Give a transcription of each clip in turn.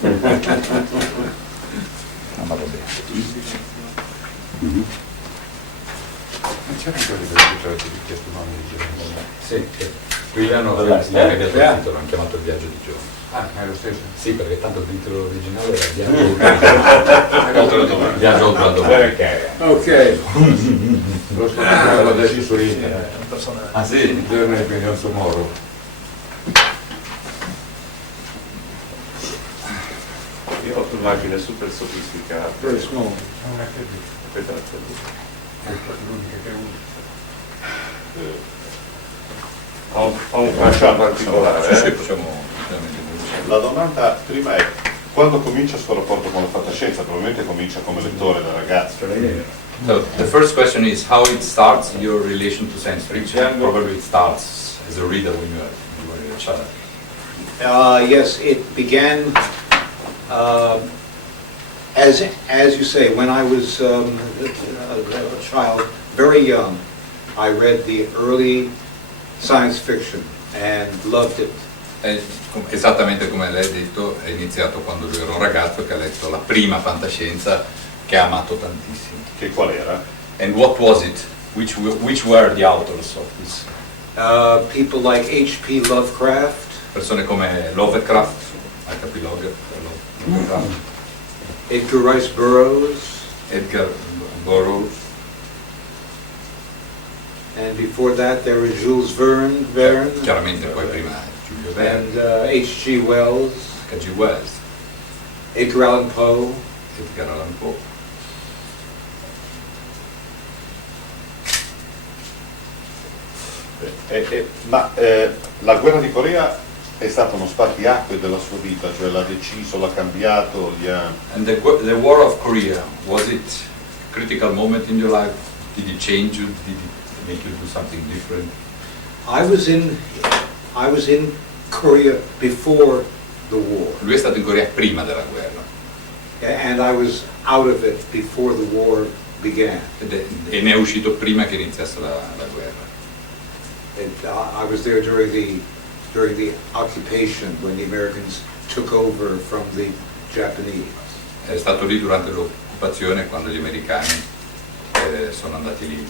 Ma va bene. Ma c'era anche quello che di testimoni di Genova? Sì, qui hanno cambiato il titolo, hanno chiamato Il viaggio di Giorno. Ah, è lo stesso? Sì, perché tanto il titolo originale era Il viaggio oltre al domani. Ok. Lo scopriamo adesso su internet. Ah sì? Il giorno di Pignozzo Moro. Io ho un'immagine super sofisticata. Very small. Aspetta, L'unica che uso. ho un fascio particolare. Sì, possiamo... La domanda prima è: quando comincia il suo rapporto con la fantascienza? Probabilmente comincia come lettore da ragazzo. So the first question is how it starts your relation to science fiction. Probably it starts as a reader when you were a child. Yes, it began, as you say, when I was a child, very young. I read the early science fiction and loved it. Esattamente come lei ha detto, è iniziato quando lui era un ragazzo che ha letto la prima fantascienza che ha amato tantissimo. Che qual era? And what was it? Which were the authors of this? People like H.P. Lovecraft, Persone come Lovecraft, H.P. Lovecraft, Edgar Rice Burroughs, Edgar Burroughs, and before that there was Jules Verne, chiaramente poi prima Giulio Verne, and H.G. Wells, H.G. Wells, Edgar Allan Poe. Edgar Allan Poe. La guerra di Corea è stato uno spartiacque della sua vita, cioè l'ha deciso, l'ha cambiato, And the War of Korea, was it a critical moment in your life? Did it change you? Did it make you do something different? I was in Korea before the war, Lui è stato in Corea prima della guerra and I was out of it before the war began. e ne è uscito prima che iniziasse la guerra. I was there during the occupation when the Americans took over from the Japanese. È stato lì durante l'occupazione quando gli americani sono andati lì.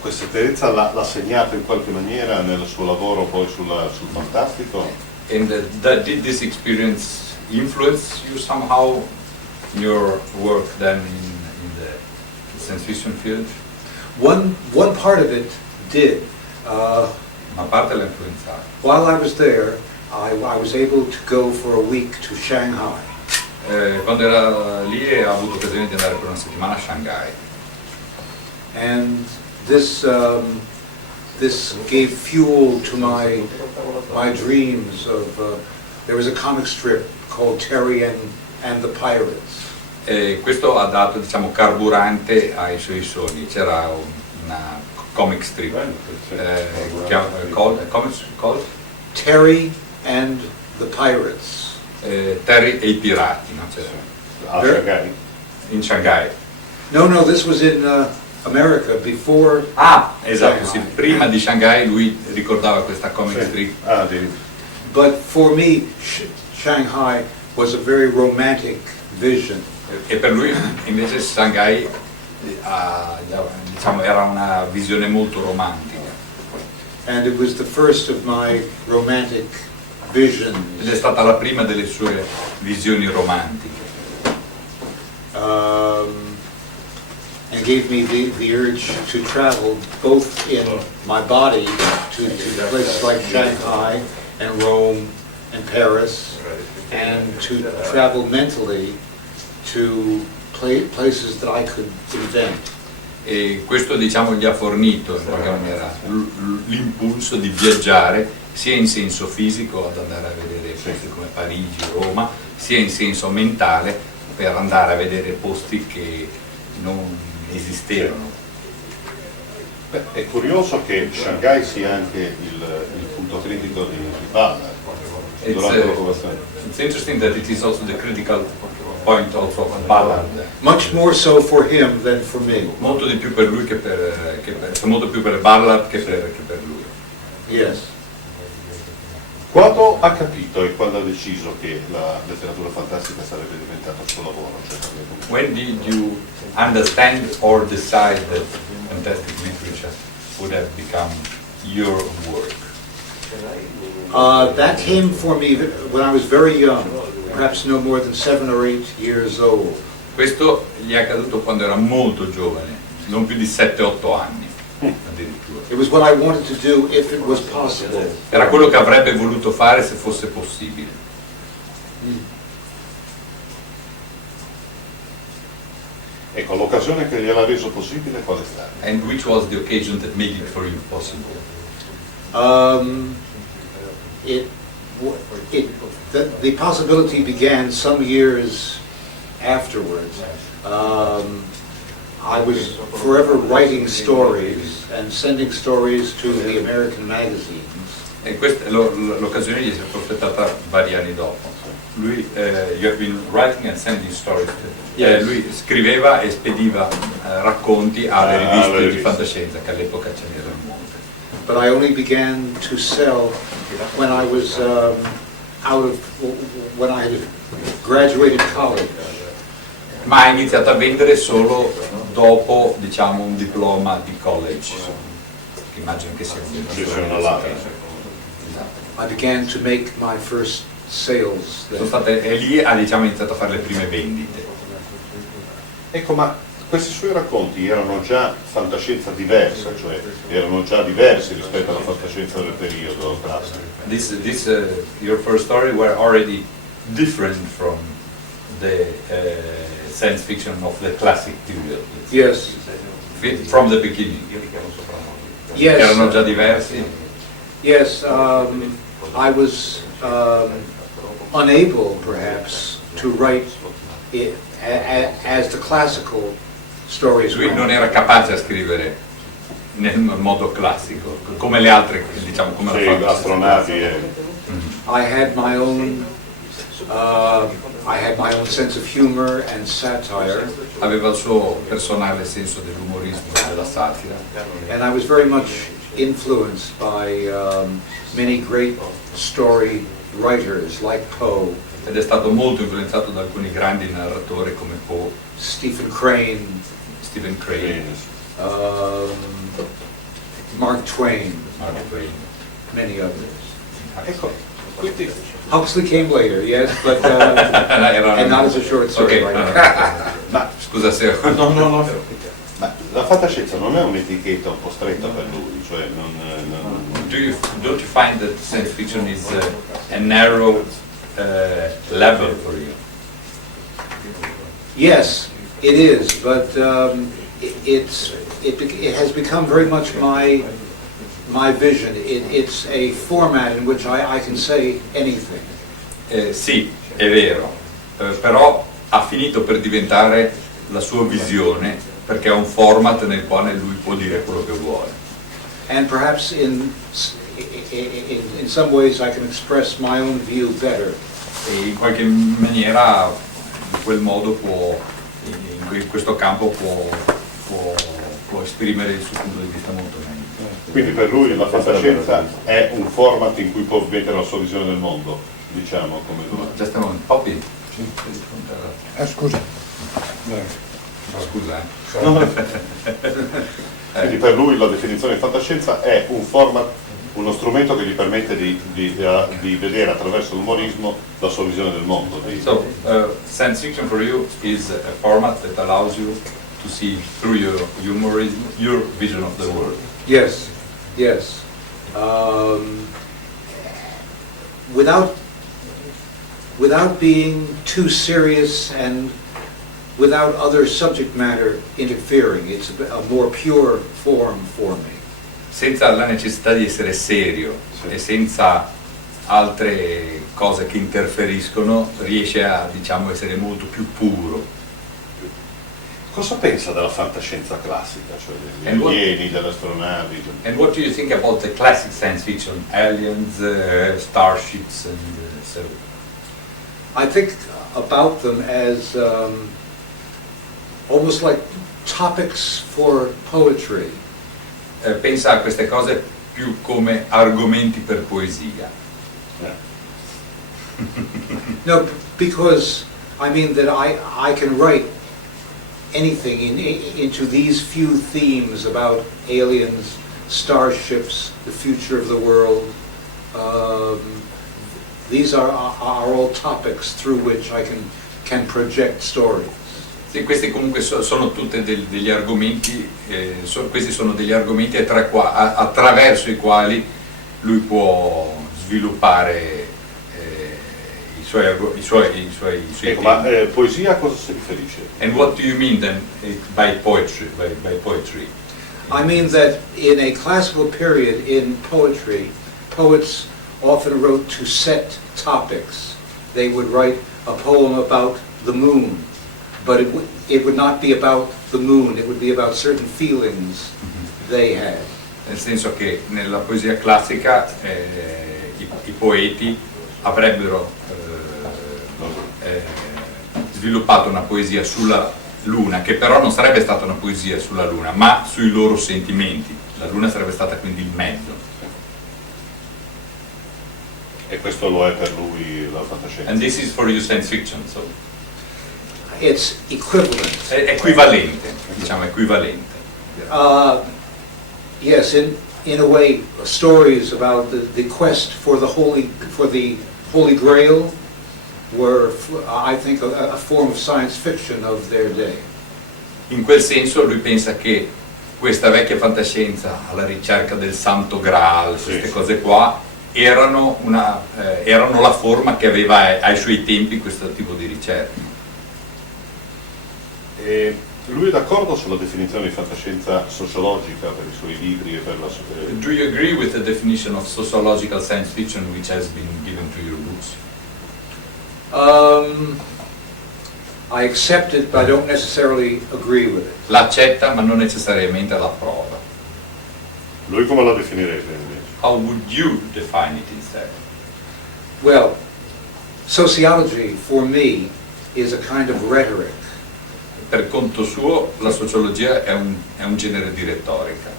questa esperienza l'ha segnato in qualche maniera nel suo lavoro poi sul fantastico? And did this experience influence you somehow in your work then in the science fiction field? One part of it did. Una parte l'ha influenzato. While I was there, I was able to go for a week to Shanghai. Quando era lì ha avuto occasione di andare per una settimana a Shanghai. And this gave fuel to my dreams of. There was a comic strip called Terry and the Pirates. E questo ha dato, diciamo, carburante ai suoi sogni. C'era una comic strip called Terry and the Pirates. Terry e i pirati, no? A Shanghai? In Shanghai. No, this was in America before. Ah, esatto, Shanghai. sì. Prima di Shanghai lui ricordava questa comic Sì. strip. But for me, Shanghai was a very romantic vision. E per lui invece Shanghai diciamo, era una visione molto romantica. And it was the first of my romantic visions. Ed è stata la prima delle sue visioni romantiche. And gave me the urge to travel both in my body to places like Shanghai and Rome and Paris, and to travel mentally to places that I could invent. E questo, diciamo, gli ha fornito in qualche maniera l'impulso di viaggiare sia in senso fisico, ad andare a vedere posti come Parigi, Roma, sia in senso mentale per andare a vedere posti che non esistevano. Beh, è curioso che Shanghai sia anche il punto critico di Ballard durante l'occupazione. It's interesting that it is also the critical point also of Ballard. Much more so for him than for me. Molto di più per lui molto più per Ballard che per lui. Yes. Quando ha capito e quando ha deciso che la letteratura fantastica sarebbe diventata il suo lavoro? Cioè, When did you understand or decide that fantastic literature would have become your work? That came for me when I was very young, perhaps no more than 7 or 8 years old. Questo gli è accaduto quando era molto giovane, non più di 7-8 anni addirittura. It was what I wanted to do if it was possible. Era quello che avrebbe voluto fare se fosse possibile. Ecco, l'occasione che gliel'ha reso possibile qual è stata? And which was the occasion that made it for you possible? The possibility began some years afterwards. I was forever writing stories and sending stories to the American magazines. E questa l'occasione gli si è prospettata vari anni dopo. Lui, you have been writing and sending stories. Yes. Lui scriveva e spediva racconti alle riviste di fantascienza, che all'epoca ce n'erano molte. But I only began to sell when I was when I had graduated college. Ma ha iniziato a vendere solo dopo, diciamo, un diploma di college, che immagino che sia Una laurea. I began to make my first sales then. e lì ha, diciamo, iniziato a fare le prime vendite. Ecco, ma questi suoi racconti erano già fantascienza diversa, cioè erano già diversi rispetto alla fantascienza del periodo classico. Your first story were already different from the science fiction of the classic period. Yes. From the beginning. Yes. Erano già diversi. Yes, I was unable, perhaps, to write it as the classical stories Lui non were. era capace a scrivere nel modo classico, come le altre, diciamo, come la Sì, fantascienza. astronavi e... I had my own sense of humor and satire, Aveva il suo personale senso dell'umorismo e della satira. and I was very much influenced by many great story writers like Poe, Ed è stato molto influenzato da alcuni grandi narratori come Poe, Stephen Crane, Stephen Crane, Mark Twain, Mark Twain. many others. Ecco, quindi... Huxley came later, yes, but and not as a short story Ok, writer. Ma, scusa se... no. Ma la fantascienza non è un'etichetta un po' stretta per lui, cioè Don't you find that science fiction is a narrow level for you? Yes, it is, but it has become very much my vision. It's a format in which I can say anything. Sì, è vero, però ha finito per diventare la sua visione, perché è un format nel quale lui può dire quello che vuole. And perhaps in some ways I can express my own view better. E in qualche maniera, in quel modo può, in questo campo può esprimere il suo punto di vista molto meglio. Quindi per lui la fantascienza è un format in cui può mettere la sua visione del mondo, diciamo come lui. Già stiamo un po' più. Scusa. Scusa, Quindi per lui la definizione di fantascienza è un format, uno strumento che gli permette di vedere attraverso l'umorismo la sua visione del mondo. So, science fiction for you is a format that allows you to see through your humorism, your vision of the world. Yes. Without being too serious and without other subject matter interfering. It's a more pure form for me. Senza la necessità di essere serio e senza altre cose che interferiscono, riesce a, diciamo, essere molto più puro. Cosa pensa della fantascienza classica, cioè degli And what- alieni, delle astronavi? And what do you think about the classic science fiction, aliens, starships and so? I think about them as almost like topics for poetry. Pensa a queste cose più come argomenti per poesia. No, because I mean that I can write anything into these few themes about aliens, starships, the future of the world. These are all topics through which I can project stories. Sì, questi comunque sono tutti degli argomenti, questi sono degli argomenti attraverso i quali lui può sviluppare i suoi Ecco, temi. ma poesia a cosa si riferisce? And what do you mean then by poetry? By poetry? I mean that in a classical period in poetry, poets often wrote to set topics. They would write a poem about the moon, but it would not be about the moon, it would be about certain feelings they had. Nel senso che nella poesia classica i poeti avrebbero sviluppato una poesia sulla luna, che però non sarebbe stata una poesia sulla luna, ma sui loro sentimenti. La luna sarebbe stata quindi il mezzo. E questo lo è per lui la fantascienza. And this is for you science fiction, so. It's equivalent. È equivalente, diciamo equivalente. Yes, in a way, stories about the quest for the Holy Grail were, I think, a form of science fiction of their day. In quel senso lui pensa che questa vecchia fantascienza alla ricerca del Santo Graal, queste cose qua, erano la forma che aveva ai suoi tempi questo tipo di ricerca. E lui è d'accordo sulla definizione di fantascienza sociologica per i suoi libri e per la sua... Do you agree with the definition of sociological science fiction which has been given to your books? I accept it, but I don't necessarily agree with it. L'accetta ma non necessariamente l'approva. Lui come la definirete invece? How would you define it instead? Well, sociology for me is a kind of rhetoric. Per conto suo la sociologia è un genere di retorica.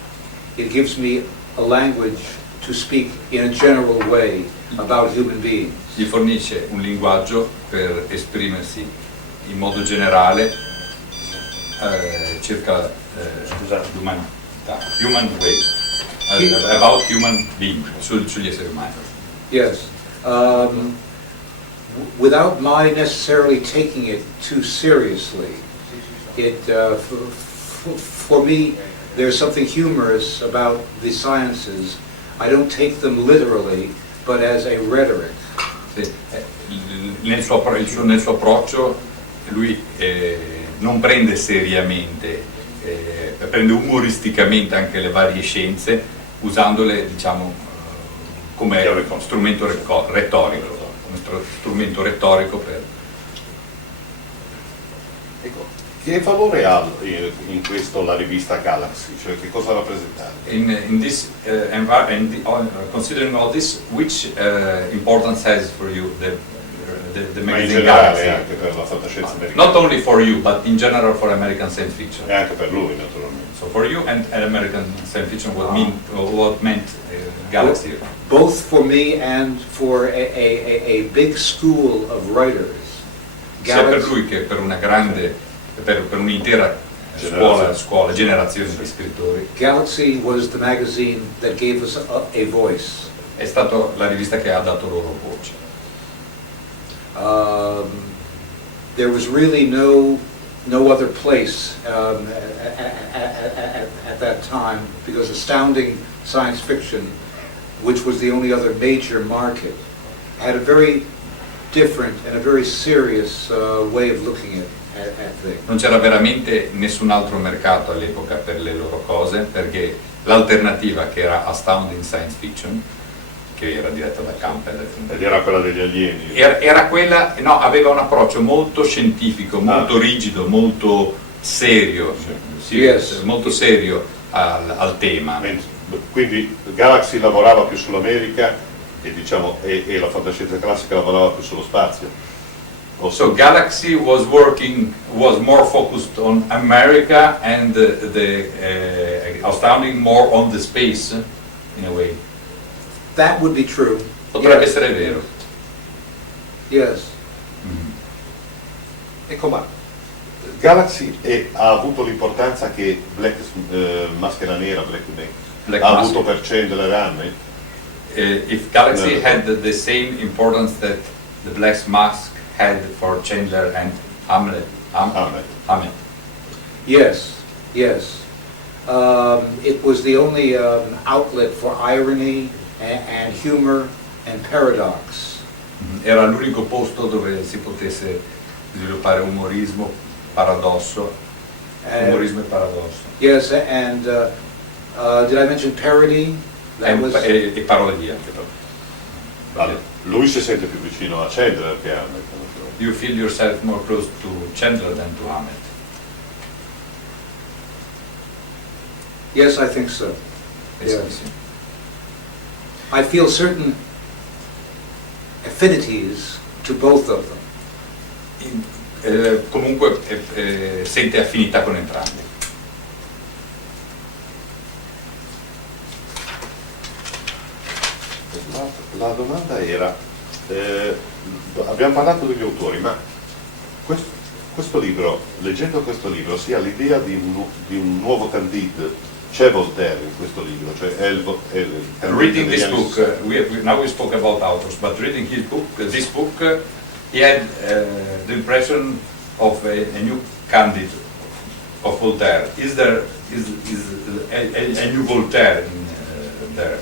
It gives me a language to speak in a general way about human beings. Gli fornisce un linguaggio per esprimersi in modo generale circa l'umanità, human way, about human being, sugli esseri umani. Yes. Without my necessarily taking it too seriously, for me, there's something humorous about the sciences. I don't take them literally, but as a rhetoric. Sì. Nel suo approccio lui non prende seriamente, prende umoristicamente anche le varie scienze, usandole diciamo come strumento retorico, per... Ecco, che valore ha in questo la rivista Galaxy? Cioè che cosa rappresenta? In this considering all this, which importance has for you the Ma in magazine generale Galaxy? anche per la fantascienza americana. Not only for you, but in general for American science fiction. E anche per lui naturalmente. So for you and American science fiction, what meant Galaxy? Both for me and for a big school of writers. Sia per lui che per una grande, per un'intera generazione di scrittori. Galaxy was the magazine that gave us a voice. È stata la rivista che ha dato loro voce. There was really no other place at that time, because Astounding Science Fiction, which was the only other major market, had a very different and a very serious way of looking at things. Non c'era veramente nessun altro mercato all'epoca per le loro cose, perché l'alternativa, che era Astounding Science Fiction, che era diretta da Campbell, Ed era quella degli alieni. era quella, no, aveva un approccio molto scientifico, molto rigido, molto serio, molto serio al tema. Quindi Galaxy lavorava più sull'America e, diciamo, e la fantascienza classica lavorava più sullo spazio. So Galaxy was more focused on America, and the Astounding more on the space, in a way. That would be true. Potrebbe essere vero. Yes. Ecco, ma Galaxy ha avuto l'importanza che Maschera Nera, Black ha Mask. avuto per Chandler e Hamlet? If Galaxy No. had the same importance that the Black Mask had for Chandler and Hamlet. Hamlet. Yes, yes. It was the only outlet for irony and humor and paradox. Era l'unico posto dove si potesse sviluppare umorismo, paradosso, umorismo e paradosso. Yes, and did I mention parody? That was, E parodia anche proprio. Allora, lui si sente più vicino a Chandler che a Hamlet. You feel yourself more close to Chandler than to Hamlet. yes, I think so. Penso di Yes. sì. I feel certain affinities to both of them. Comunque sente affinità con entrambi. La domanda era, abbiamo parlato degli autori, ma questo libro, leggendo questo libro, si ha l'idea di un nuovo Candide. C'è Voltaire in questo libro, cioè è il Candide Reading degli this anni book, 60. now we spoke about authors, but reading this book, he had the impression of a new Candide of Voltaire. Is there a new Voltaire in there?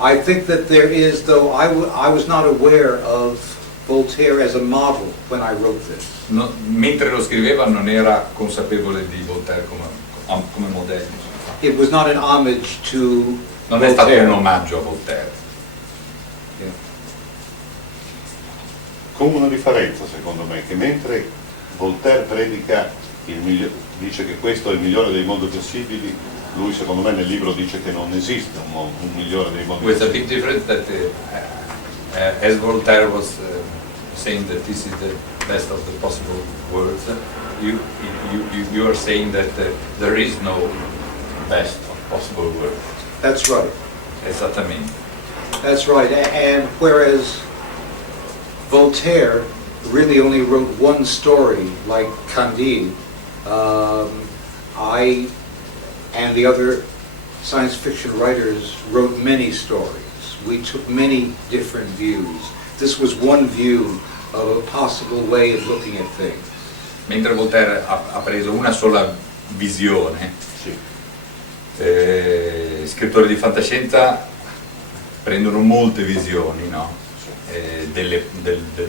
I think that there is, though I was not aware of Voltaire as a model when I wrote this. No, mentre lo scriveva non era consapevole di Voltaire come modello. It was not an homage to Non è stato Voltaire. un omaggio a Voltaire. Con una differenza secondo me, che mentre Voltaire predica dice che questo è il migliore dei mondi possibili, lui secondo me nel libro dice che non esiste un migliore dei mondi With a possibili. big difference that as Voltaire was saying that this is the best of the possible worlds, you are saying that there is no best of possible worlds. That's right. Esattamente. That's right. And whereas Voltaire really only wrote one story, like Candide, I and the other science fiction writers wrote many stories. We took many different views. This was one view of a possible way of looking at things. Mentre Voltaire ha preso una sola visione, Sì. scrittori di fantascienza prendono molte visioni, no? Del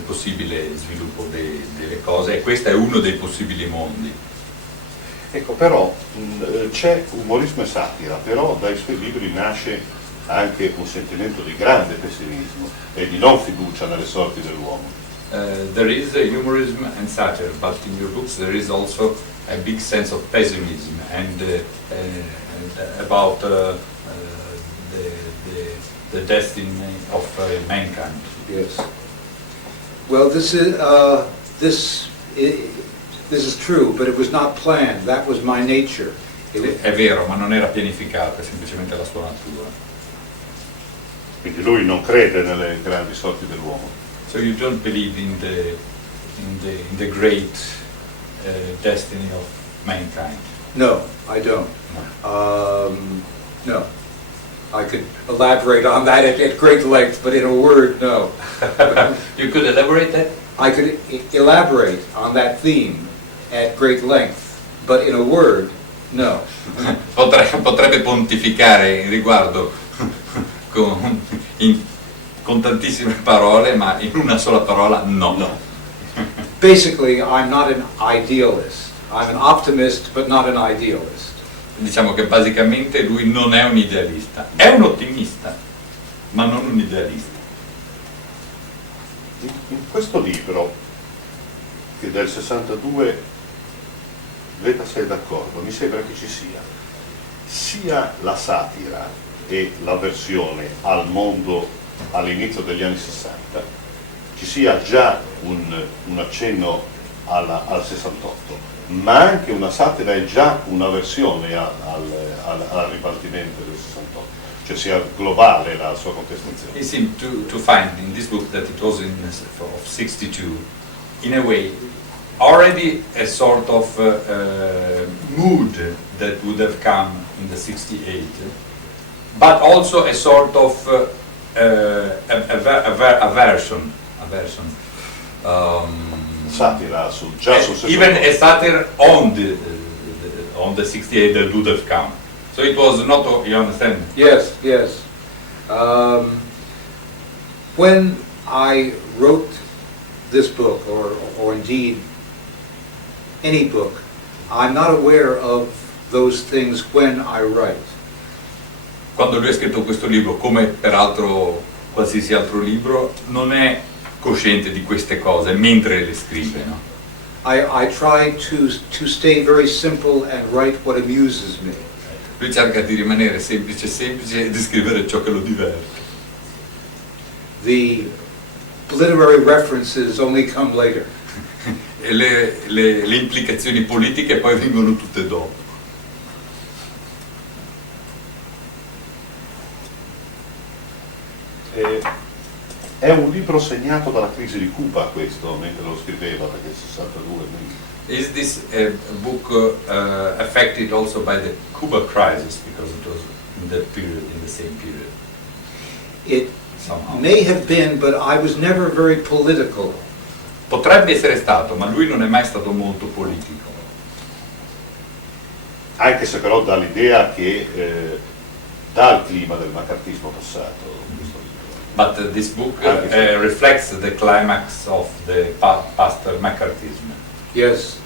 possibile sviluppo delle cose, e questo è uno dei possibili mondi. Ecco, però c'è umorismo e satira, però dai suoi libri nasce anche un sentimento di grande pessimismo e di non fiducia nelle sorti dell'uomo. There is humorism and satire, but in your books there is also a big sense of pessimism and about the destiny of mankind. Yes. Well, this is true, but it was not planned. That was my nature. È vero, ma non era pianificata, è semplicemente la sua natura. Quindi lui non crede nelle grandi sorti dell'uomo. So you don't believe in the great destiny of mankind? No, I don't. No. I could elaborate on that at great length, but in a word, no. You could elaborate that? I could elaborate on that theme at great length, but in a word, no. Potrebbe pontificare in riguardo con tantissime parole, ma in una sola parola no. Basically, I'm not an idealist. I'm an optimist, but not an idealist. Diciamo che basicamente lui non è un idealista, è un ottimista, ma non un idealista. In questo libro, che è del 62, Leta sei d'accordo, mi sembra che ci sia la satira e l'avversione al mondo all'inizio degli anni 60, ci sia già un accenno al 68, ma anche una satira è già un'avversione al ribaltimento del 68, cioè sia globale la sua contestazione. He seemed to find in this book that it was of 62, in a way, already a sort of mood that would have come in the 68, but also a sort of aversion. Satira già sul 68. Even a satire on the 68 that would have come. So it was not, you understand? Yes, yes. When I wrote this book, or indeed any book, I'm not aware of those things when I write. Quando lui ha scritto questo libro, come peraltro qualsiasi altro libro, non è cosciente di queste cose mentre le scrive, no? I try to stay very simple and write what amuses me. Lui cerca di rimanere semplice e di scrivere ciò che lo diverte. The literary references only come later. E le implicazioni politiche poi vengono tutte dopo. È un libro segnato dalla crisi di Cuba questo, mentre lo scriveva, perché il 62... Is this a book affected also by the Cuba crisis, because it was in that period, in the same period? It Somehow. may have been, but I was never very political. Potrebbe essere stato, ma lui non è mai stato molto politico. Anche se però dà l'idea che dà il clima del maccartismo passato. Questo libro. But this book reflects the climax of the past McCarthyism. Yes,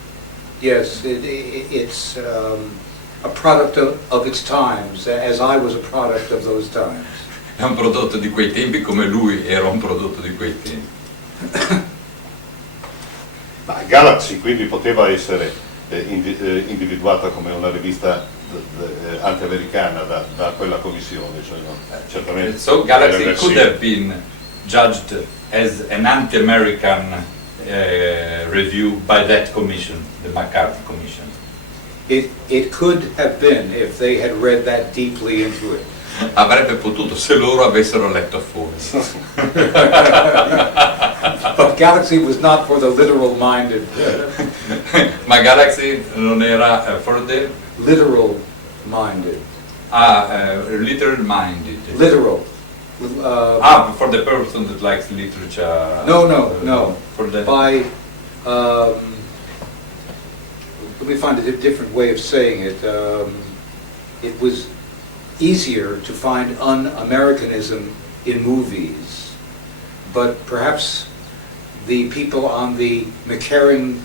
yes, it's a product of its times, as I was a product of those times. È un prodotto di quei tempi come lui era un prodotto di quei tempi. Ma Galaxy quindi poteva essere individuata come una rivista anti-americana da quella commissione, cioè no, certamente. So Galaxy could have been judged as an anti-American review by that commission, the McCarthy Commission. It could have been if they had read that deeply into it. Avrebbe potuto se loro avessero letto a fondo. But Galaxy was not for the literal minded. Ma Galaxy non era for the Literal minded. literal minded. Literal. For the person that likes literature. No. For the Let me find a different way of saying it. It was easier to find un-Americanism in movies, but perhaps the people on the McCarran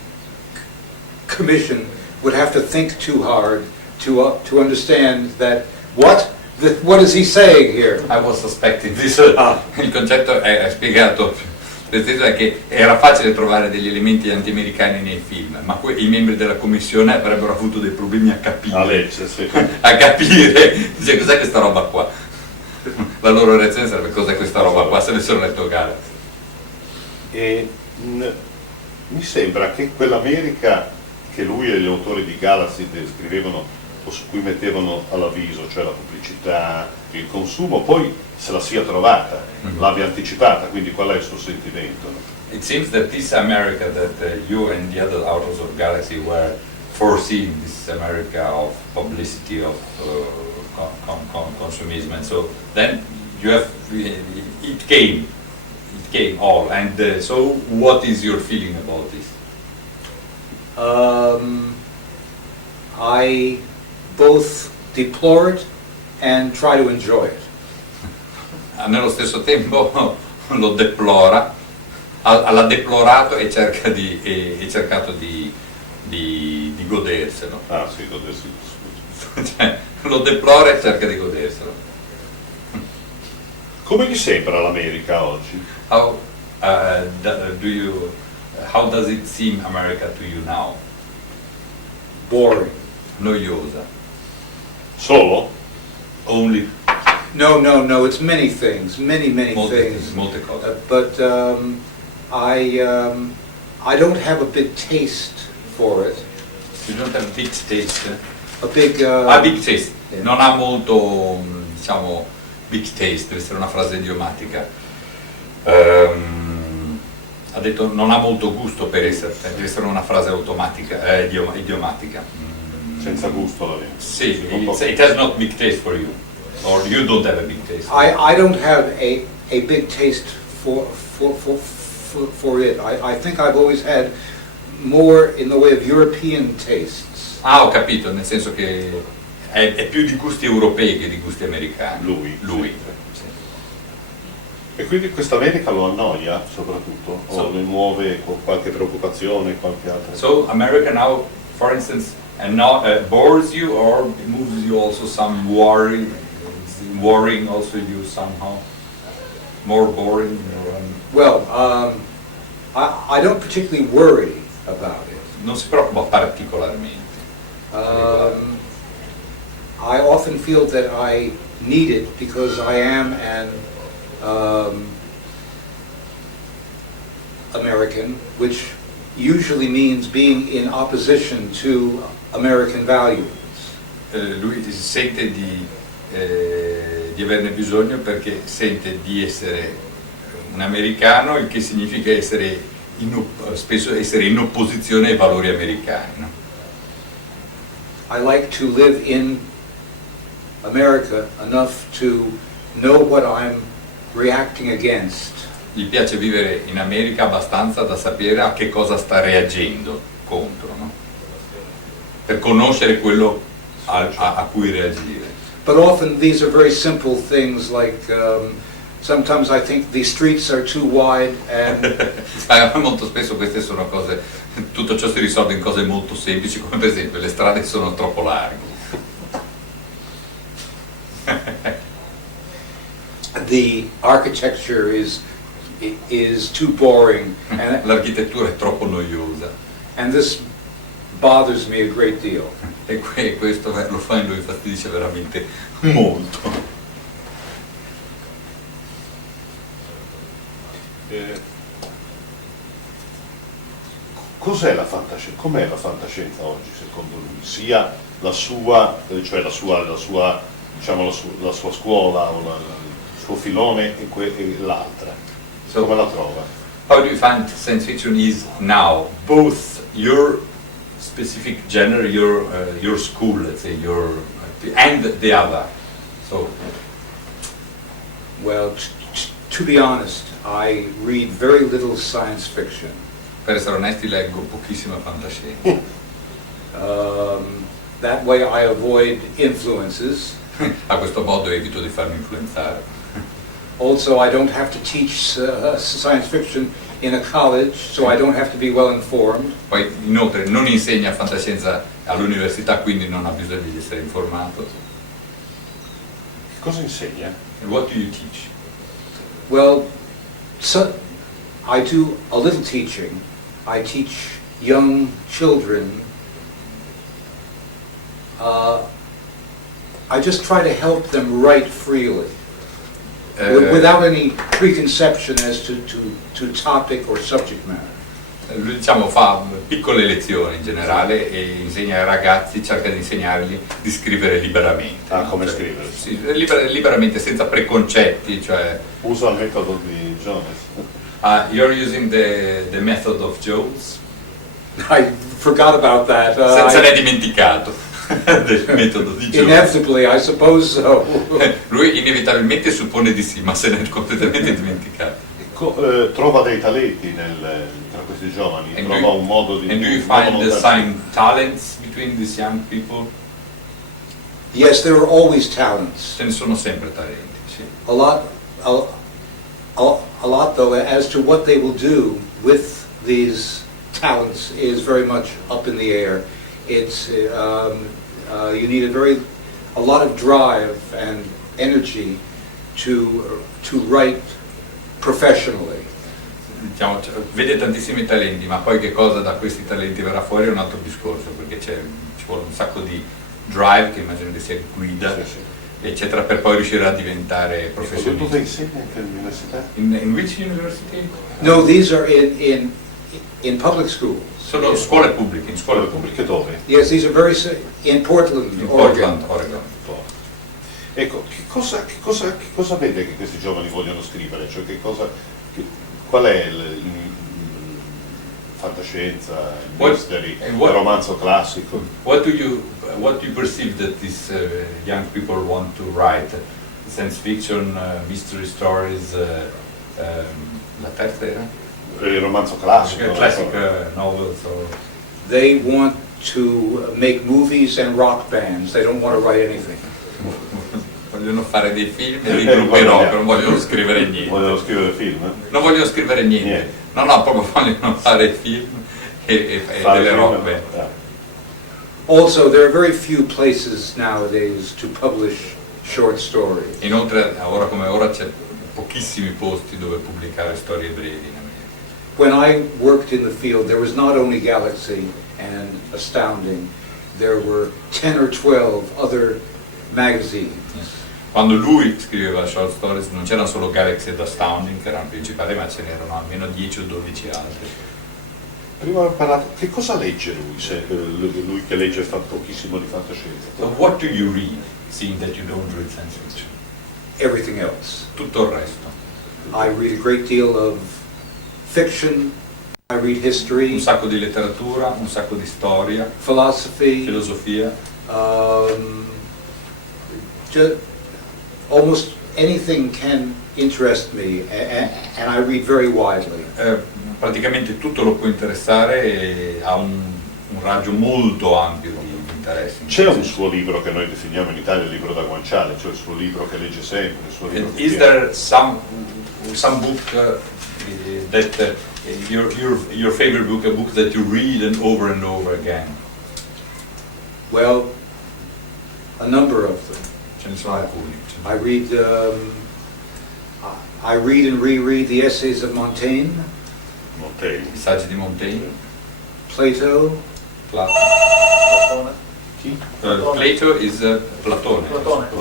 Commission would have to think too hard to understand that what is he saying here? I was suspecting this. Il concetto è spiegato, nel senso è che era facile trovare degli elementi anti-americani nei film, ma i membri della commissione avrebbero avuto dei problemi a capire. A capire, dice cos'è questa roba qua? La loro reazione sarebbe cos'è questa roba qua, se avessero letto Galaxy. E mi sembra che quell'America che lui e gli autori di Galaxy descrivevano o su cui mettevano all'avviso, cioè la pubblicità, il consumo, poi se la sia trovata, l'abbia anticipata, quindi qual è il suo sentimento? It seems that this America that you and the other authors of Galaxy were foreseeing, this America of publicity, of consumerism, and so then you have, it came all, and so what is your feeling about this? I both deplore it and try to enjoy it. Nello stesso tempo lo deplora, l'ha deplorato e cercato di goderselo. Ah sì, goderselo. Cioè, lo deplora e cerca di goderselo. Come gli sembra l'America oggi? How does it seem America to you now? Boring. Noiosa. Solo? Only No, it's many things, many things. Molte cose. But I don't have a big taste for it, You don't have big taste. A big... Big taste. Yeah. Non ha molto, diciamo, big taste, deve essere una frase idiomatica. Ha detto non ha molto gusto per essere, deve essere una frase automatica, idiomatica. Senza gusto la vita. Sì, it has not big taste for you, or you don't have a big taste. I don't have a big taste for it. I think I've always had more in the way of European tastes. Ah, ho capito, nel senso che è più di gusti europei che di gusti americani. Lui. Sì. E quindi questa America lo annoia soprattutto? O So- lo muove con qualche preoccupazione, qualche altra? So America now, for instance, bores you or moves you also some worrying also you somehow? More boring? Well, I don't particularly worry about it. Non si preoccupa particolarmente. I often feel that I need it because I am an American, which usually means being in opposition to American values. Lui si sente di averne bisogno perché sente di essere un americano, il che significa spesso essere in opposizione ai valori americani. No? I like to live in America enough to know what I'm reacting against. Gli piace vivere in America abbastanza da sapere a che cosa sta reagendo contro, no? Per conoscere quello a cui reagire. But often these are very simple things like sometimes I think the streets are too wide and Molto spesso queste sono cose, tutto ciò si risolve in cose molto semplici, come per esempio le strade sono troppo larghe. the architecture is too boring and L'architettura è troppo noiosa this bothers me a great deal. e questo lo fa in lui fastidisce veramente molto. Cos'è la fantascienza? Com'è la fantascienza oggi secondo lui? Sia la sua, cioè la sua scuola o il suo filone e l'altra. So- Come la trova? How do you find science fiction is now, both your specific genre, your school, let's say, and the other? So, Well, to be honest, I read very little science fiction. per essere onesti, leggo pochissima fantascienza. That way I avoid influences. A questo modo evito di farmi influenzare. Also, I don't have to teach science fiction in a college, so I don't have to be well informed. Poi inoltre non insegna fantascienza all'università, quindi non ha bisogno di essere informato. Che cosa insegna? And what do you teach? Well, so I do a little teaching. I teach young children. I just try to help them write freely, without any preconception as to topic or subject matter. Lui diciamo fa piccole lezioni in generale e insegna ai ragazzi, cerca di insegnargli di scrivere liberamente. Ah, no? come Cioè, scrivere? Sì, liberamente, senza preconcetti, cioè Usa il metodo di Jones. you're using the method of Jones. I forgot about that. Se n'è dimenticato del metodo di Jones. Inevitably, I suppose so. Lui inevitabilmente suppone di sì, ma se n'è completamente dimenticato. Trova dei talenti tra questi giovani, And trova un modo di... And do you un modo find the molto- same talents between these young people? Yes, there are always talents. Ce ne sono sempre talenti, sì. A lot though, as to what they will do with these talents is very much up in the air. It's you need a lot of drive and energy to write professionally. Diciamo, cioè, vede tantissimi talenti, ma poi che cosa da questi talenti verrà fuori è un altro discorso, perché ci vuole un sacco di drive, che immagino che sia guida, Sì, sì. eccetera, per poi riuscire a diventare Dove professionista. insegna anche all'università? In which university? No, these are in in public schools. Sono scuole pubbliche, in scuole Scuole pubbliche. pubbliche dove? Yes, these are very, in Portland, In Oregon. Portland, Oregon. Ecco, che cosa vede che questi giovani vogliono scrivere? Cioè qual è il fantascienza, il mystery, il romanzo classico? What do you perceive that these young people want to write? Science fiction, mystery stories, la terza era? Il romanzo classico. Classic novels. Or... They want to make movies and rock bands. They don't want to write anything. Vogliono fare dei film e dei gruppi rock, non vogliono scrivere niente. Vogliono scrivere film? Non vogliono scrivere niente. No, proprio vogliono fare film e delle rock band. Also, there are very few places nowadays to publish short stories. Inoltre, ora come ora, c'è pochissimi posti dove pubblicare storie brevi in America. When I worked in the field, there was not only Galaxy and Astounding, there were 10 or 12 other magazines. Quando lui scriveva short stories non c'erano solo Galaxy ed Astounding che erano principali, ma ce n'erano almeno 10 o 12 altri. Prima abbiamo parlato, che cosa legge lui, lui che legge pochissimo di fantascienza? So what do you read, seeing that you don't read science fiction? Everything else. Tutto il resto. I read a great deal of fiction, I read history, Un sacco di letteratura, un sacco di storia, philosophy, filosofia, almost anything can interest me, and I read very widely. praticamente tutto lo può interessare e ha un raggio molto ampio di interessi. C'è un suo libro che noi definiamo in Italia il libro da guanciale, cioè il suo libro che legge sempre, il suo libro che Is piace. there some book that your favorite book, a book that you read and over again? Well, a number of them. Ce ne sono alcuni. I read and reread the essays of Montaigne, Montaigne. I saggi di Montaigne, Plato, Chi? Plato is Platone.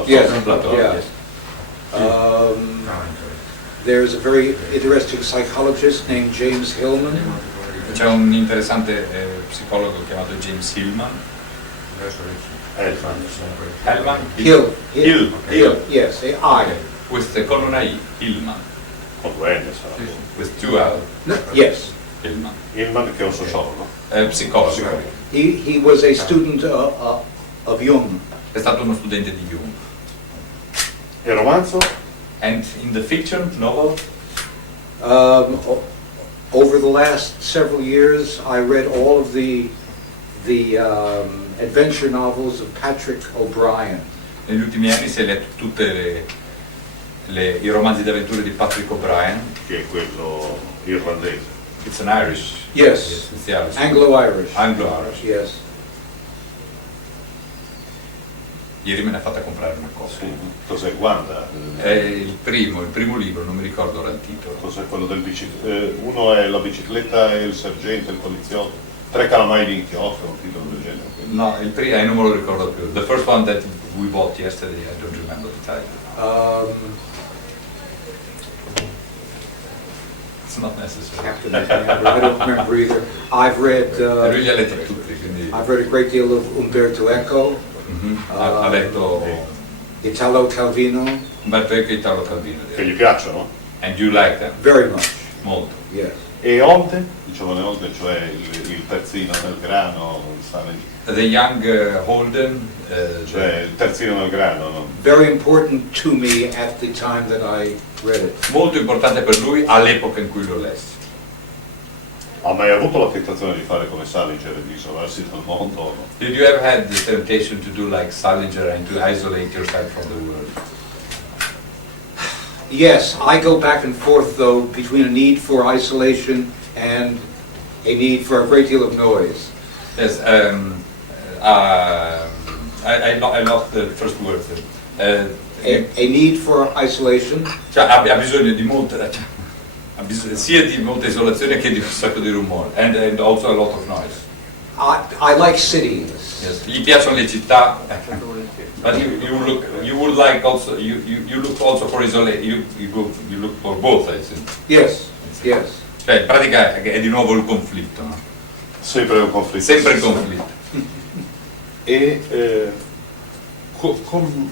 Yes, Platone, yeah. yes. There's a very interesting psychologist named James Hillman. C'è un interessante psicologo chiamato James Hillman. Hellman? Hill. Okay. Yes, I. Con una I, Hillman. Con due N sarà. With two L, Yes. Hillman. Hillman che è un sociologo. Psicologo. He was a student of Jung. È stato uno studente di Jung. E il romanzo? And in the fiction novel? Over the last several years, I read all of the adventure novels of Patrick O'Brien. Negli ultimi anni si è letto tutti i romanzi d'avventure di Patrick O'Brien. Che è quello irlandese. It's an Irish. Yes. It's the Irish. Anglo-Irish. Anglo-Irish. Yes. Ieri me ne ha fatta comprare una copia. Sì. Cos'è? Guarda. È il primo libro, non mi ricordo ora il titolo. Cos'è quello del bicicletta? Uno è la bicicletta e il sergente, il poliziotto. 3 calamai di inchiostro, un titolo del genere. No, il primo non me lo ricordo più. The first one that we bought yesterday, I don't remember the title. It's not necessary. Captain, I don't remember either. I've read. Lui li ha letti tutti, quindi I've read a great deal of Umberto Eco, ha letto Italo Calvino, Umberto Eco e Italo Calvino. Che gli piacciono? And you like them? very much. Molto. Yes. E Holden, il giovane Holden, cioè il terzino nel grano, The Young Holden, cioè il terzino nel grano, no? Very important to me at the time that I read it. molto importante per lui all'epoca in cui lo lessi. Ha mai avuto la tentazione di fare come Salinger e di isolarsi dal mondo? No? Did you ever had the temptation to do like Salinger and to isolate yourself from the world? Yes, I go back and forth though between a need for isolation and a need for a great deal of noise. Yes, I lost the first word. A need for isolation Cioè, ha bisogno di molta, sia di molta isolazione che di un sacco di rumore, and also a lot of noise. I like cities. Yes. Gli piacciono le città, but you would like also you look also for isolation. You look for both, I think. Yes, yes. Cioè, in pratica è di nuovo il conflitto, no? Sempre un conflitto. Sempre il conflitto. E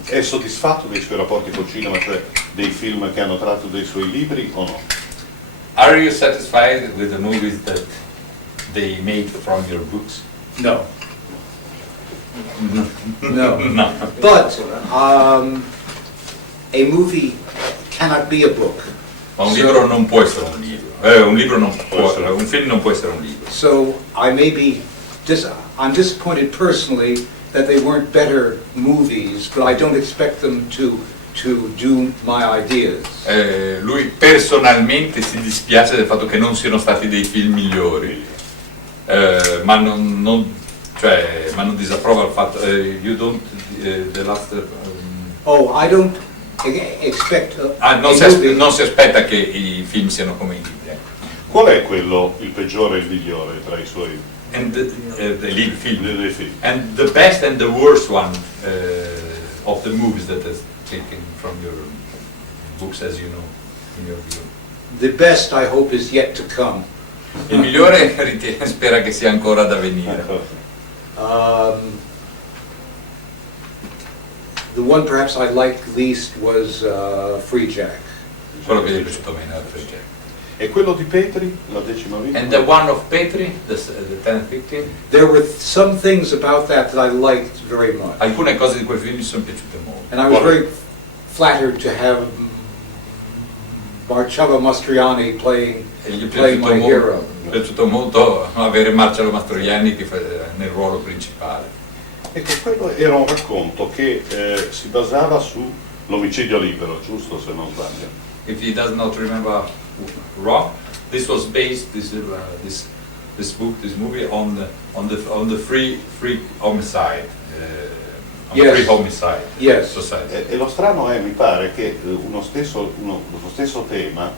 è soddisfatto dei suoi rapporti col cinema, cioè dei film che hanno tratto dei suoi libri o no? Are you satisfied with the movies that they made from your books? No. No. No. But a movie cannot be a book. Ma un libro non può essere un libro. Un film non può essere un libro. So I may be, I'm disappointed personally that they weren't better movies, but I don't expect them to do my ideas. Lui personalmente si dispiace del fatto che non siano stati dei film migliori, ma non disapprova il fatto. You don't the last. Oh, I don't expect. Non si aspetta che i film siano come i libri. Qual è quello il peggiore e il migliore tra i suoi And the film. dei film? And the best and the worst one of the movies that is taken from your books, as you know, in your view. The best, I hope, is yet to come. Il migliore spera che sia ancora da venire. The one perhaps I liked least was Free Jack. Quello che gli è piaciuto meno è Free Jack. E quello di Petri, la decima vittima? And the one of Petri, the tenth victim. There were some things about that I liked very much. Alcune cose di quel film mi sono piaciute molto. And I was very flattered to have Marcello Mastroianni playing my hero. Mi è piaciuto molto avere Marcello Mastroianni nel ruolo principale. Ecco, quello era un racconto che si basava sull'omicidio libero, giusto, se non sbaglio? If he does not remember wrong, this was based this movie on the free homicide. On Yes. free homicide Yes. society. E lo strano è, mi pare, che lo stesso tema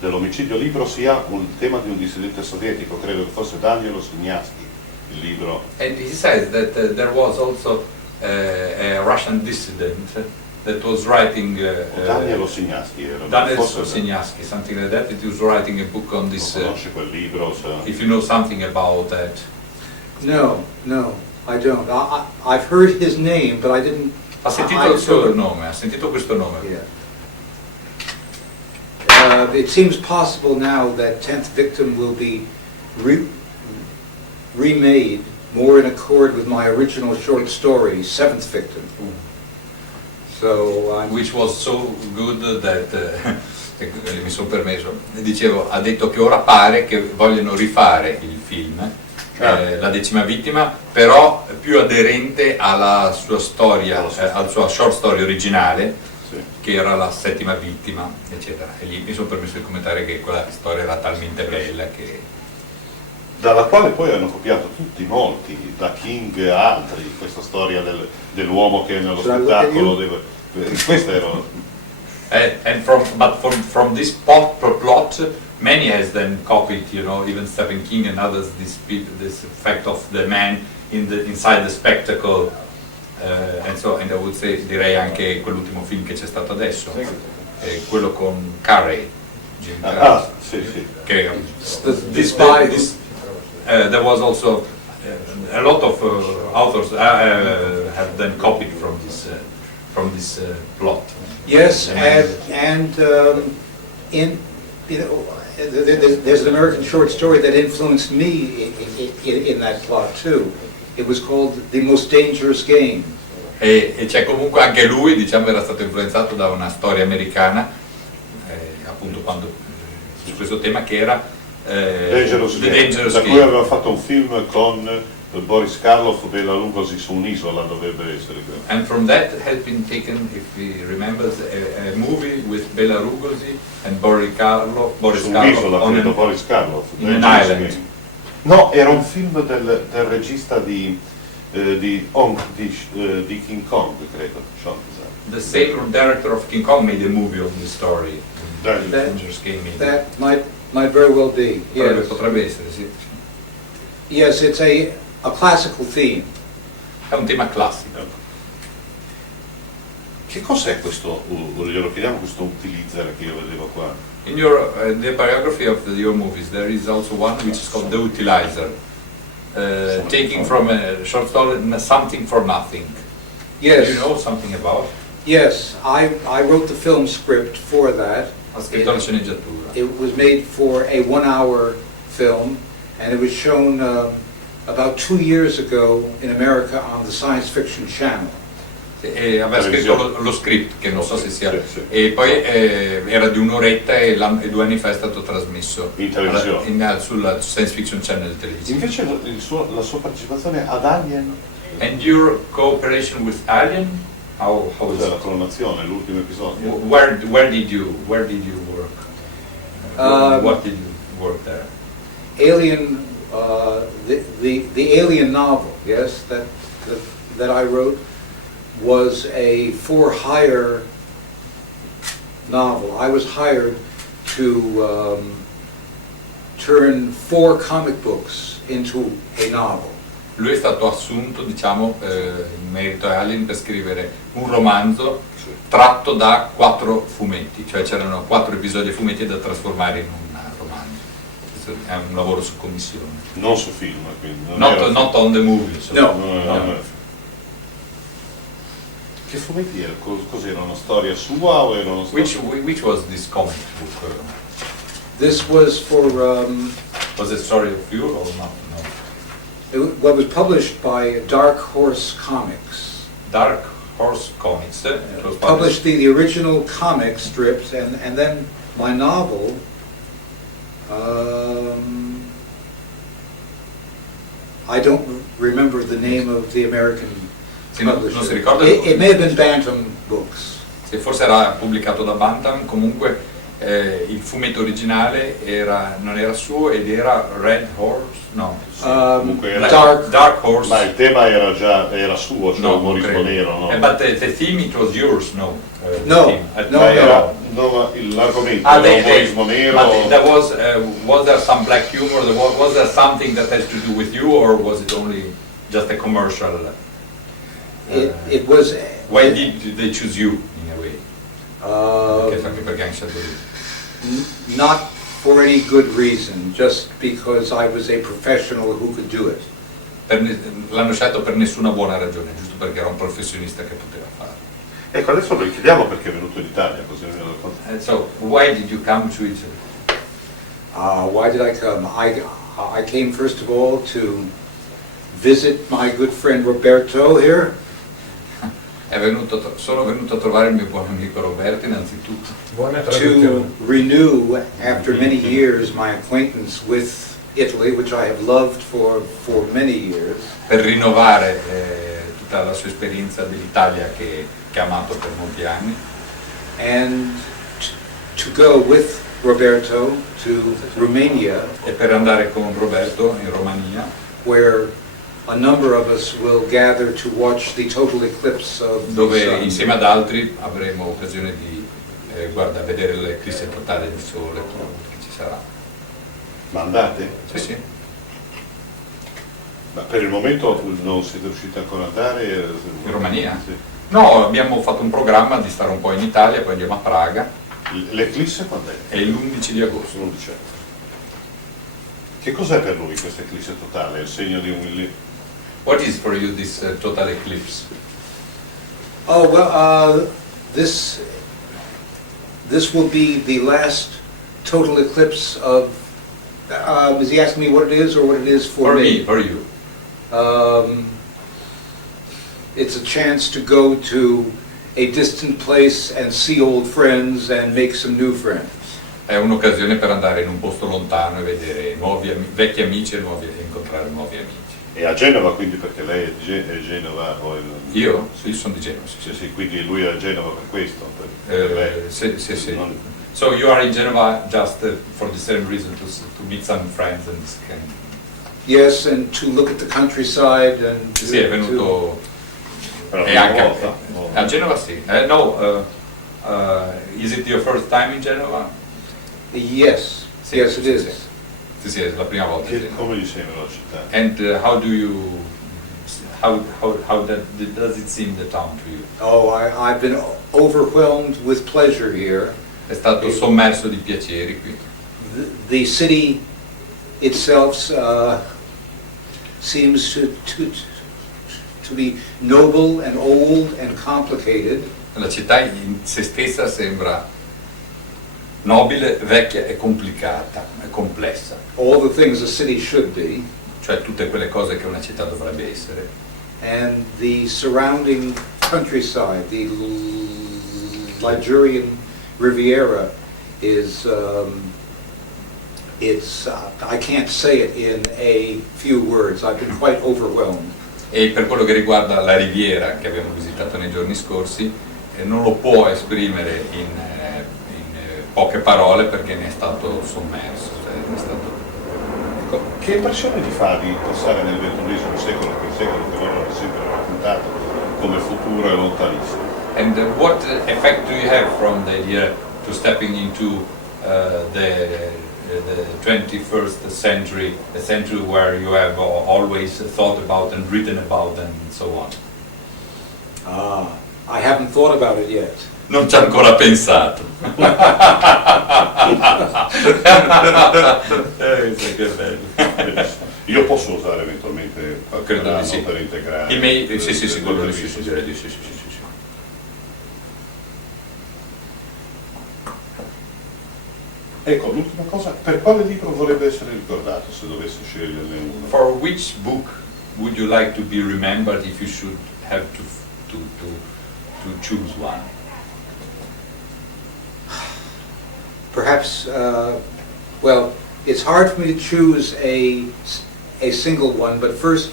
dell'omicidio libero sia un tema di un dissidente sovietico, credo che fosse Daniel Osniaski, il libro. And he says that there was also a Russian dissident that was writing. Daniel Osniaski era. Daniel forse- Osniaski, something like that. He was writing a book on this. Non conosce quel libro? If you know something about that. No, I don't. I've heard his name, but I didn't. Ha sentito il suo nome, ha sentito questo nome. Yeah. It seems possible now that 10th Victim will be remade more in accord with my original short story, 7th Victim. So Which was so good that mi sono permesso, dicevo, ha detto che ora pare che vogliono rifare il film, La decima vittima, però più aderente alla sua storia, alla sua short story originale, Sì. che era la settima vittima, eccetera. E lì mi sono permesso di commentare che quella storia era talmente bella che... Dalla quale poi hanno copiato tutti, molti, da King a altri, questa storia dell'uomo che è nello spettacolo. Questa era... And from this plot, many has then copied, you know, even Stephen King and others, this effect of the man inside the spectacle, and I would say, direi anche quell'ultimo film che c'è stato adesso, quello con Carrey, Jim Carrey. Sì, sì. Che, The there was also a lot of authors have then copied from this plot. yes, and there's an American short story that influenced me in that plot too. It was called The Most Dangerous Game. E c'è comunque anche lui, diciamo, era stato influenzato da una storia americana, appunto su questo tema, che era Dangerous The Game, Dangerous da cui Game. aveva fatto un film con Boris Karloff, Bela Lugosi su un'isola dovrebbe essere. And from that has been taken, if he remembers, a movie with Bela Lugosi and Boris Karloff Su un'isola, on credo, Boris Karloff. in an Dangerous island. Game. No, era un film del regista di King Kong, credo. The same director of King Kong made a movie on this story. Dangerous Game. That might very well be. Yes. Potrebbe essere, sì. Yes, it's a classical theme. È un tema classico. Che cos'è questo, glielo chiediamo, questo utilizzer che io vedevo qua? In your the biography of your movies, there is also one which is called The Utilizer, taking from a short story Something for Nothing. Yes. Do you know something about? Yes, I wrote the film script for that. Ha scritto la sceneggiatura. It was made for a 1-hour film, and it was shown about 2 years ago in America on the Science Fiction Channel. E aveva scritto lo script, che non so se sia, Sì. e poi era di un'oretta e 2 anni fa è stato trasmesso In televisione. sulla Science Fiction Channel televisivo. Invece la sua partecipazione ad Alien, And your cooperation with Alien, how was cos'è la it? coronazione, l'ultimo episodio? Where did you work? What did you work there? Alien, the Alien novel, yes, that I wrote, was a for-hire novel. I was hired to turn 4 comic books into a novel. Lui è stato assunto, diciamo, in merito a Alien per scrivere un romanzo tratto da 4 fumetti, cioè c'erano 4 episodi a fumetti da trasformare in un romanzo. Questo è un lavoro su commissione. Non su film, quindi. Not on the movie. So. No. No. Che fumetti erano? Cos'era? Una storia sua o era una storia? Which was this comic book? This was for, Was it story of you or not? No. what was published by Dark Horse Comics. Dark Horse Comics. It was Published the original comic strips, and then my novel, I don't remember the name of the American Sì, non publisher. si ricorda It may have been Bantam Books. se forse era pubblicato da Bantam, comunque il fumetto originale non era suo ed era Red Horse, no, Comunque era- Dark Horse. Ma il tema era suo, cioè No, un non umorismo credo. nero, no? But the theme it was yours, no? No, the theme. no, Ma no. era, l'argomento era umorismo nero. But there was there some black humor? Was there something that has to do with you, or was it only just a commercial? It was. Why did they choose you in a way? Perché hanno scelto lui? Not for any good reason, just because I was a professional who could do it. L'hanno scelto per nessuna buona ragione, giusto perché era un professionista che poteva farlo. Ecco, adesso lo chiediamo perché è venuto in Italia, così me lo racconta. So, why did you come to Italy? Why did I come? I came first of all to visit my good friend Roberto here. Sono venuto a trovare il mio buon amico Roberto innanzitutto, Buona To traduzione. renew, after many years, my acquaintance with Italy, which I have loved for many years, per rinnovare tutta la sua esperienza dell'Italia che ha amato per molti anni, and to go with Roberto to Romania, e per andare con Roberto in Romania, where a number of us will gather to watch the total eclipse of the dove sun. insieme ad altri avremo occasione di vedere l'eclisse totale del sole che ci sarà. Ma andate? Sì, sì. Ma per il momento non siete riusciti ancora ad andare? In Romania? Sì. No, abbiamo fatto un programma di stare un po' in Italia, poi andiamo a Praga, L'eclisse quando è? è l'11 di agosto. l'11. Che cos'è per lui questa eclisse totale? È il segno di un... What is for you this total eclipse? Oh, well, this will be the last total eclipse of, is he asking me what it is or what it is for me? For you. It's a chance to go to a distant place and see old friends and make some new friends. È un'occasione per andare in un posto lontano e vedere vecchi amici e incontrare nuovi amici. E a Genova quindi perché lei è di Genova? O Io? Sì, sono di Genova. Sì. Sì, sì, quindi lui è a Genova per questo? Per lei. Sì. Non- So you are in Genova just for the same reason to meet some friends and Yes, and to look at the countryside and Sì, è venuto Per la e prima anche volta? O- a Genova sì. Is it your first time in Genova? Yes, Sì, yes it sì, is. Sì, è la prima volta. in Genova. Come gli sembra la città? And does it seem the town to you? Oh, I've been overwhelmed with pleasure here. È stato sommerso di piaceri qui. The city itself seems to be noble and old and complicated. La città in se stessa sembra nobile, vecchia e complicata, e complessa. All the things a city should be. Cioè tutte quelle cose che una città dovrebbe essere. And the surrounding countryside, the Ligurian Riviera, is I can't say it in a few words. I've been quite overwhelmed. E per quello che riguarda la riviera che abbiamo visitato nei giorni scorsi, non lo può esprimere in poche parole perché ne è stato sommerso. Cioè, è stato... Ecco, che impressione ti fa di passare nel XXI secolo, che è il secolo che loro hanno sempre raccontato come futuro e lontanissimo? And what effect do you have from the idea to stepping into the 21st century, a century where you have always thought about and written about and so on? I haven't thought about it yet. Non ci ho ancora pensato. Che bello. Io posso usare eventualmente Credo qualche di sì. per integrare. Email, sì, quello di sì, direi di sì. Ecco, l'ultima cosa, per quale libro vorrebbe essere ricordato se dovesse sceglierne uno? For which book would you like to be remembered if you should have to choose one? Perhaps, well, it's hard for me to choose a single one, but first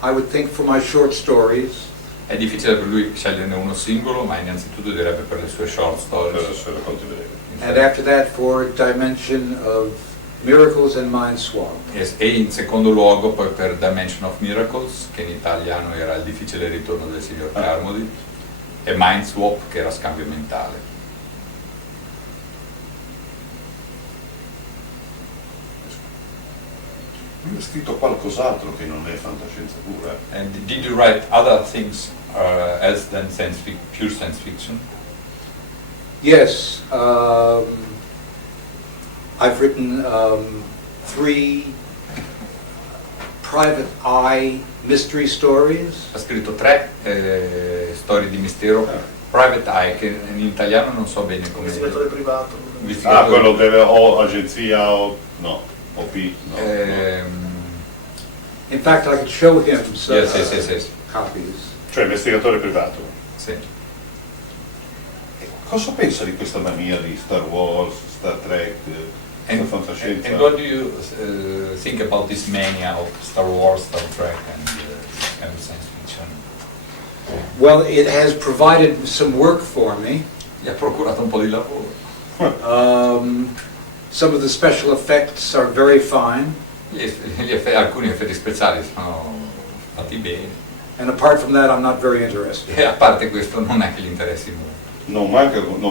I would think for my short stories. È difficile per lui sceglierne uno singolo, ma innanzitutto direbbe per le sue short stories. Per le racconti brevi. And after that for Dimension of Miracles and Mind Swap. E in secondo luogo poi per Dimension of Miracles, che in italiano era Il difficile ritorno del signor Carmody, e Mind Swap, che era scambio mentale. Lui ha scritto qualcos'altro che non è fantascienza pura. And did you write other things else than pure science fiction? Yes, I've written 3 private eye mystery stories. Ha scritto 3 storie di mistero, Private Eye, che in italiano non so bene come... Investigatore privato. Quello deve o agenzia o no, OP, no. In fact, I could show him some Yes. copies. Cioè investigatore privato. Sì. Cosa pensa di questa mania di Star Wars, Star Trek, And fantascienza? what do you think about this mania of Star Wars, Star Trek and science fiction? Well, it has provided some work for me. Gli ha procurato un po' di lavoro. Some of the special effects are very fine. Alcuni effetti speciali sono fatti bene. And apart from that, I'm not very interested. E a parte questo non è che gli interessi molto. Non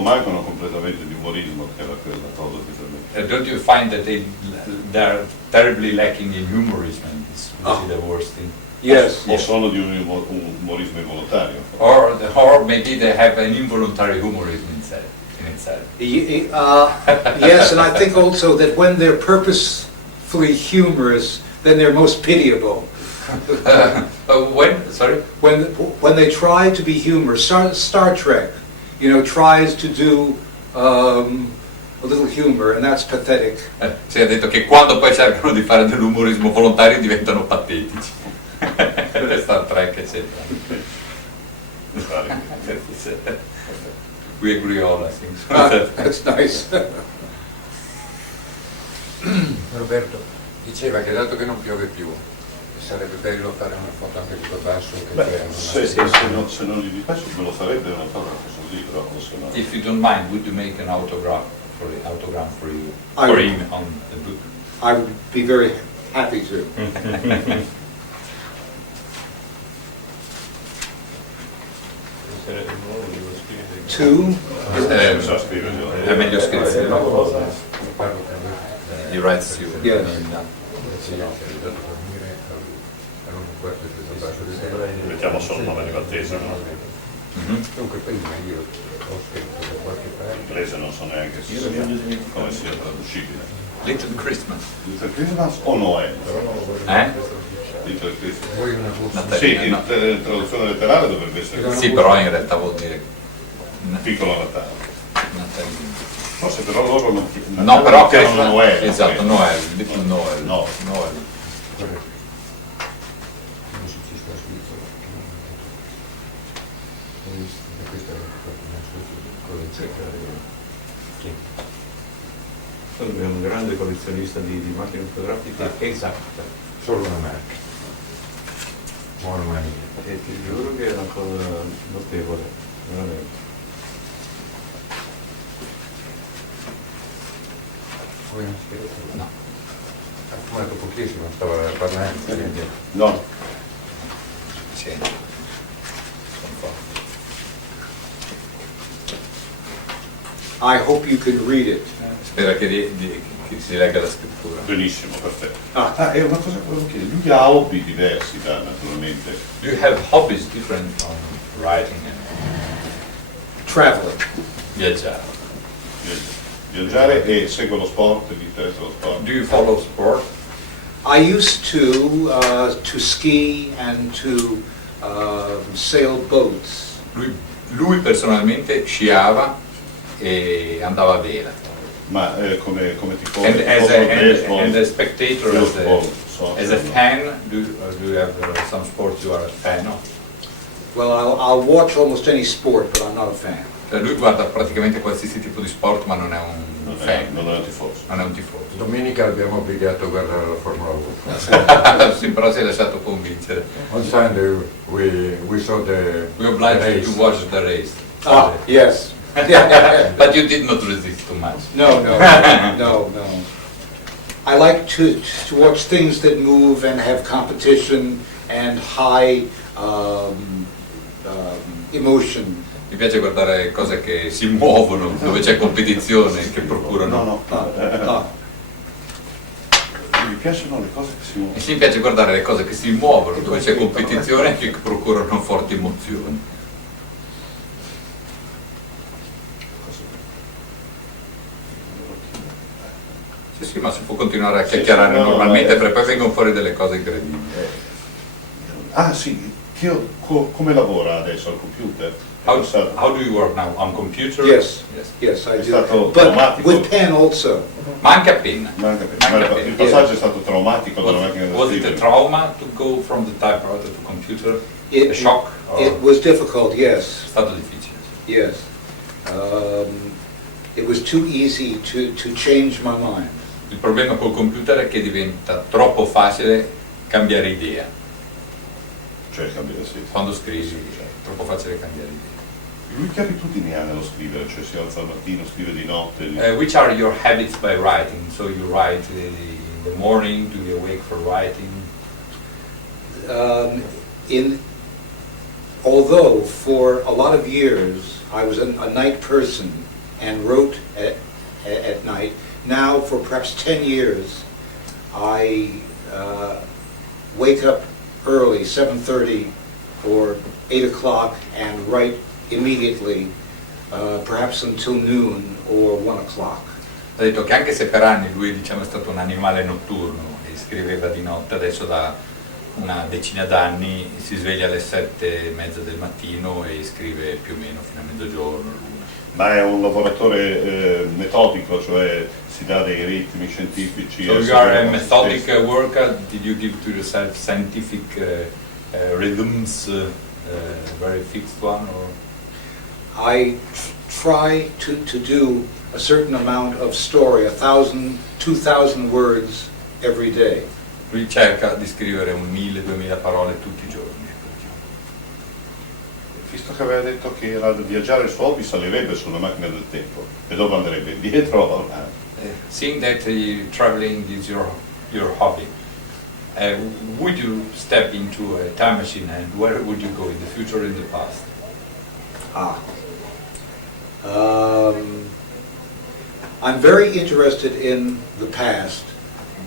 mancano completamente di umorismo, che era quella cosa che per me. Don't you find that they're terribly lacking in humorism? It's really the worst thing. Yes. O sono di un umorismo involontario. Or maybe they have an involuntary humorism in itself. Yes, and I think also that when they're purposefully humorous, then they're most pitiable. Sorry? When they try to be humorous, Star Trek, tries to do a little humor, and that's pathetic. Sì, ha detto che quando poi cercano di fare dell'umorismo volontario diventano patetici. Star Trek, eccetera. We agree all, I think. That's nice. Roberto diceva che dato che non piove più, sarebbe bello fare una foto anche di Boccadasse che c'è Se non gli dispiace me lo farebbe una fotografo sul libro, o se no. If you don't mind, would you make an autograph for you? I For would. him on the book? I would be very happy to. Two? Sa scriverlo. È meglio scrivere, no? He writes you. Yes. in, Erano un quarto di Mettiamo solo il nome di battesimo. Dunque prima io ho scritto da qualche In parte. inglese non so neanche se sia, come sia traducibile. Little Christmas. Little Christmas o Noel? Little Christmas. Voi una busta. Natalino, Sì, no. in traduzione letterale dovrebbe essere Sì, però in realtà vuol dire piccolo Natale. Natalino. Forse però loro non No, però chiamano Noel. esatto, Noel, Little Noel. No. Noel. Corretto. Come si ci sta scritto? E questa è una collezione. È un grande collezionista di macchine fotografiche esatte. Solo una marca. Buona mania. E ti giuro che è una cosa notevole, veramente. Come non si No. ha fumato pochissimo, stava parlando. quindi- No, Sufficiente. Sono forti. I hope you can read it. Spera che si legga la scrittura. benissimo, perfetto. Ah. E una cosa che volevo chiedere, lui ha hobby diversi naturalmente. Do you have hobbies different from writing and Traveling. viaggiare? Viaggiare e segue lo sport, gli interessa lo sport. Do you follow sport? I used to ski and to sail boats. Lui personalmente sciava e andava a vela. Ma come tifoso, And as a, baseball, and a spectator, football, as a soccer, fan, do you have some sports you are a fan of? Well, I'll watch almost any sport, but I'm not a fan. Cioè lui guarda praticamente qualsiasi tipo di sport ma non è un non fan, è un tifoso. non è un tifoso. Domenica l'abbiamo obbligato a guardare la Formula 1. Sì, però si è lasciato convincere. On Sunday we saw the We obliged the you race. to watch the race. Ah, yes. Yeah. But you did not resist too much. No. I like to watch things that move and have competition and high emotion. Mi piace guardare cose che si muovono, dove c'è competizione, che procurano. Mi piacciono le cose che si muovono. E sì, mi piace guardare le cose che si muovono, dove c'è competizione e che procurano forti emozioni. Sì, ma si può continuare a chiacchierare normalmente perché poi vengono fuori delle cose incredibili. Ah sì, come lavora adesso al computer? How do you work now? On computer? Yes, I È do. stato But traumatico. with pen also. Ma anche a penna. Ma Anche il passaggio è stato traumatico dalla macchina da Was it a scrivere. trauma to go from the typewriter to computer? It, A shock? it was difficult, yes. È stato difficile. Yes. It was too easy to change my mind. Il problema col computer è che diventa troppo facile cambiare idea. Cioè cambiare, sì. Quando scrivi è troppo facile cambiare idea. Lui che abitudini ha nello scrivere? Cioè si alza al mattino, scrive di notte? Which are your habits by writing? So you write in the morning, do you awake for writing? Although for a lot of years I was a night person and wrote at night, now for perhaps 10 years I wake up early, 7:30 or 8 o'clock, and write immediately, perhaps until noon or 1 o'clock. Ha detto che anche se per anni lui è stato un animale notturno e scriveva di notte, adesso da una decina d'anni si sveglia alle 7:30 del mattino e scrive più o meno fino a mezzogiorno, l'una. Ma è un lavoratore metodico, cioè si dà dei ritmi scientifici. So you are a methodic worker, did you give to yourself scientific rhythms, very fixed one? Or? I try to do a certain amount of story, 1,000, 2,000 words every day. Lui cerca di scrivere 1.000-2.000 parole tutti i giorni. Visto che aveva detto che era viaggiare il suo hobby, salirebbe su una macchina del tempo e dove andrebbe? Indietro o avanti? Seeing that traveling is your hobby, would you step into a time machine and where would you go, in the future or in the past? I'm very interested in the past,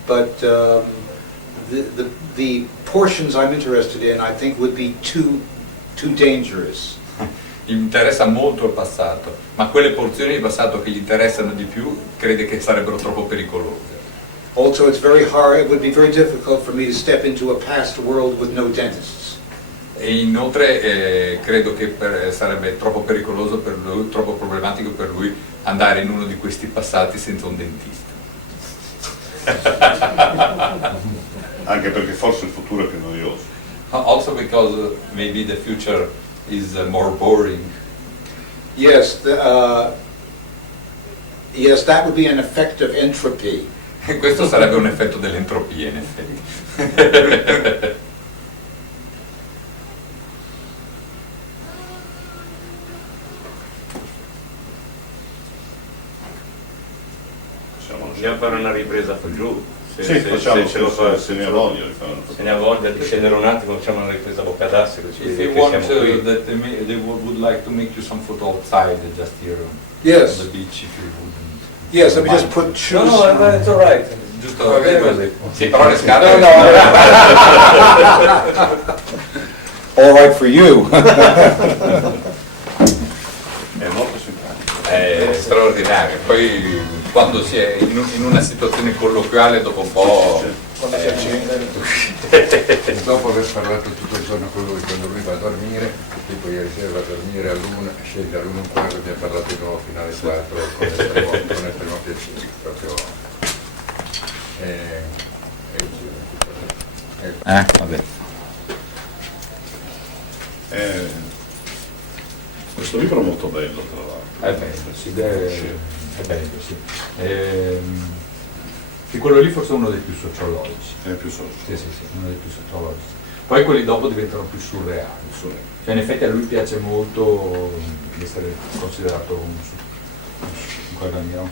but the portions I'm interested in, I think would be too dangerous. Gli interessa molto il passato, ma quelle porzioni di passato che gli interessano di più crede che sarebbero troppo pericolose. Also, it's very hard, it would be very difficult for me to step into a past world with no dentists. E inoltre credo che sarebbe troppo pericoloso per lui, troppo problematico per lui andare in uno di questi passati senza un dentista. Anche perché forse il futuro è più noioso. Also because maybe the future is more boring. Yes, yes, that would be an effect of entropy. Questo sarebbe un effetto dell'entropia, in effetti. Possiamo fare una ripresa per giù. Sì, facciamo, ce lo fa, se ne ha voglia di fare una se ne ha voglia di scendere un attimo, facciamo una ripresa Boccadasse così If che you want siamo to, qui. that they would like to make you some photo outside, just here Yes. on the beach, if you wouldn't. Yes, let me just put shoes. No, it's all right. Giusto, Va bene così. sì, però le scatole. All right for you. È molto simpatico. È straordinario. Poi quando si è in una situazione colloquiale, dopo un po'. Dopo aver parlato tutto il giorno con lui, quando lui va a dormire, tipo ieri sera va a dormire all'1, scende all'1 un quarto, abbiamo parlato di nuovo fino alle 4 con estremo piacere, proprio Vabbè. Questo libro è molto bello, tra l'altro. È bello, sì, è bello, sì. Sì, quello lì forse è uno dei più sociologici. È più solo. Sì, uno dei più sociologici. Poi quelli dopo diventano più surreali. Cioè in effetti a lui piace molto essere considerato in qualche maniera un